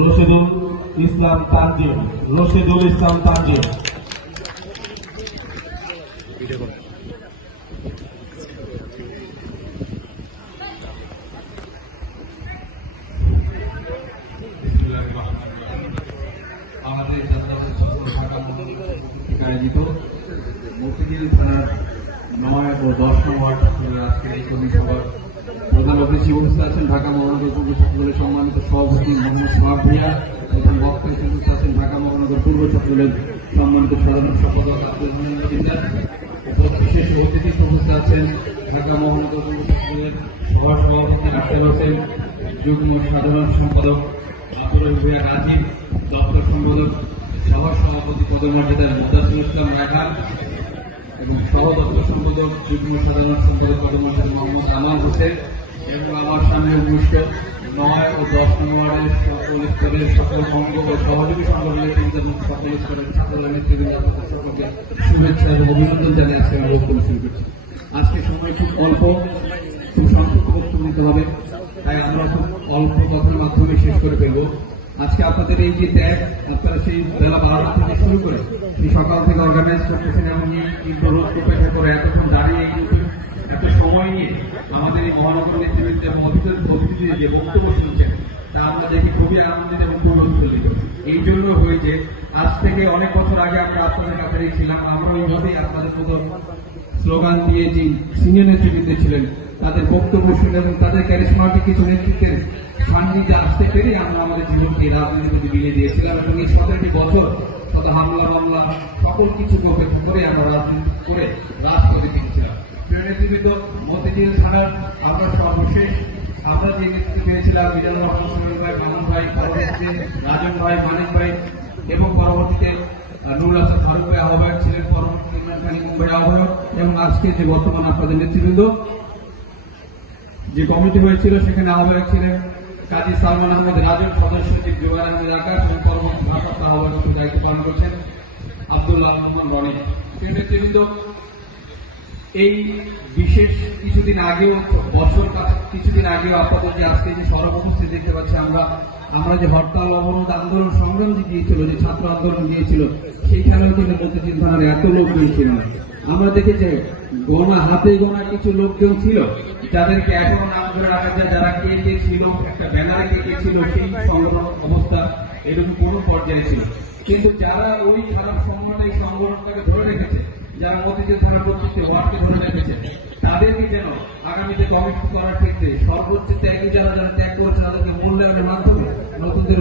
রশিদুল ইসলাম তানজিম, রশিদুল ইসলাম তানজিম। আমাদের জাতীয় ছাত্র ঢাকা আয়োজিত মতিঝিল থানার 9 ও 10 নং ওয়ার্ড আজকের এই কর্মী সভার প্রধান অতিথি উপস্থিত আছেন ঢাকা মহানগর পূর্ব ছাত্রদলের সম্মানিত সভাপতি মোহাম্মদ সোহাগ ভূঁইয়া। প্রধান বক্তা হিসেবে উপস্থিত আছেন ঢাকা মহানগর পূর্ব ছাত্রদলের সম্মানিত সাধারণ সম্পাদক আব্দুল রহমান মজুমদার। বিশেষ অতিথি উপস্থিত আছেন ঢাকা মহানগর পূর্ব ছাত্রদলের সভাপতি আখতার হোসেন, যুগ্ম সাধারণ সম্পাদক আব্দুর রহিম ভূঁইয়া রাজীব, দপ্তর সম্পাদক সহ সভাপতি পদমর্যাদার মুদাসির ইসলাম রায়হান এবং সহ দপ্তর সম্পাদক যুগ্ম সাধারণ সম্পাদক পদমর্যাদা মোহাম্মদ আমাল হোসেন এবং আমার সামনে উপস্থিত 9 ও 10 নং ওয়ার্ডের সকল স্তরের সকল অঙ্গ ও সহযোগী সংগঠনের সকল স্তরের ছাত্র নেতৃবৃন্দ সকলকে শুভেচ্ছা এবং অভিনন্দন জানিয়ে আজকে আমি বক্তব্য শুরু করছি। আজকে সময় খুব অল্প, খুব সংক্ষিপ্ত বক্তব্য নিতে হবে, তাই আমরা খুব অল্প কথার মাধ্যমে শেষ করে ফেলবো। আজকে আপনাদের এই যে ত্যাগ, আপনারা সেই বেলা 12টা থেকে শুরু করে সেই সকাল থেকে অর্গানাইজ করতেছেন, এমনকি কিন্তু রোদ উপেক্ষা করে এতক্ষণ দাঁড়িয়ে এই এত সময় নিয়ে আমাদের এই মহানগর নেতৃবৃন্দ এবং অতিথিদের যে বক্তব্য শুনছেন তা আমরা দেখে খুবই আনন্দিত এবং গৌরবান্বিত। এই জন্য হয়েছে আজ থেকে অনেক বছর আগে আমরা আপনাদের কাছে ছিলাম, আমরা ওইভাবেই আপনাদের মতো স্লোগান দিয়ে যে সিনিয়র নেতৃবৃন্দ ছিলেন তাদের বক্তব্য শুনে এবং তাদের ক্যারিসমাটিক কিছু নেতৃত্বের সান্নিধ্যে আসতে পেরে আমরা আমাদের জীবনকে রাজনীতিতে বিলিয়ে দিয়েছিলাম এবং এই 17টি বছর শত হামলা মামলা সকল কিছু করে আমরা রাজনীতি করে রাজ করে দিয়েছিলাম। প্রিয় নেতৃবৃন্দ, মতিঝিল থানার আমরা সর্বশেষ আমরা যে নেতৃত্ব পেয়েছিলাম মিজানুর রহমান সোহেল ভাই, মামুন ভাই, পরবর্তীতে রাজন ভাই, মানিক ভাই এবং পরবর্তীতে নুরুল হাসান ফারুক ভাই আহ্বায়ক ছিলেন, পরবর্তীতে ইমরান খান মুম্বাই আহ্বায়ক এবং আজকে যে বর্তমান আপনাদের নেতৃবৃন্দ যে কমিটি হয়েছিল সেখানে আহ্বায়ক ছিলেন কাজী সালমান আহমেদ রাজন, সদস্য সচিব জোগাড় আহমেদ আকাশ এবং পরবর্তী ভারপ্রাপ্ত আহ্বায়ক দায়িত্ব পালন করছেন আব্দুল্লাহ রহমান রনি। প্রিয় নেতৃবৃন্দ, এই বিশেষ কিছুদিন আগেও কিছুদিন আগেও আপনাদের যে আজকে যে সরব উপস্থিত দেখতে পাচ্ছি আমরা যে হরতাল অবরোধ আন্দোলন সংগ্রাম যে দিয়েছিল, যে ছাত্র আন্দোলন দিয়েছিল, সেইখানেও কিন্তু মতিঝিল থানার এত লোক ছিল না। আমরা দেখেছি হাতে গোনা কিছু লোকজন ছিল যাদেরকে এখনো নাম ধরে রাখা যায়, যারা কে কে ছিল, একটা ব্যানারে কে কে ছিল, সেই সংগঠন অবস্থা এরকম কোনো পর্যায়ে ছিল। কিন্তু যারা ওই খারাপ সংগঠন এই সংগঠনটাকে ধরে রেখেছে, যারা মতিঝিল থানার প্রত্যেকটি ওয়ার্ডকে ধরে রেখেছে, তাদেরকে যেন আগামীতে কমিটি করার ক্ষেত্রে সর্বোচ্চ ত্যাগী যারা ত্যাগ করেছে তাদেরকে মূল্যায়নের মাধ্যমে নতুনদের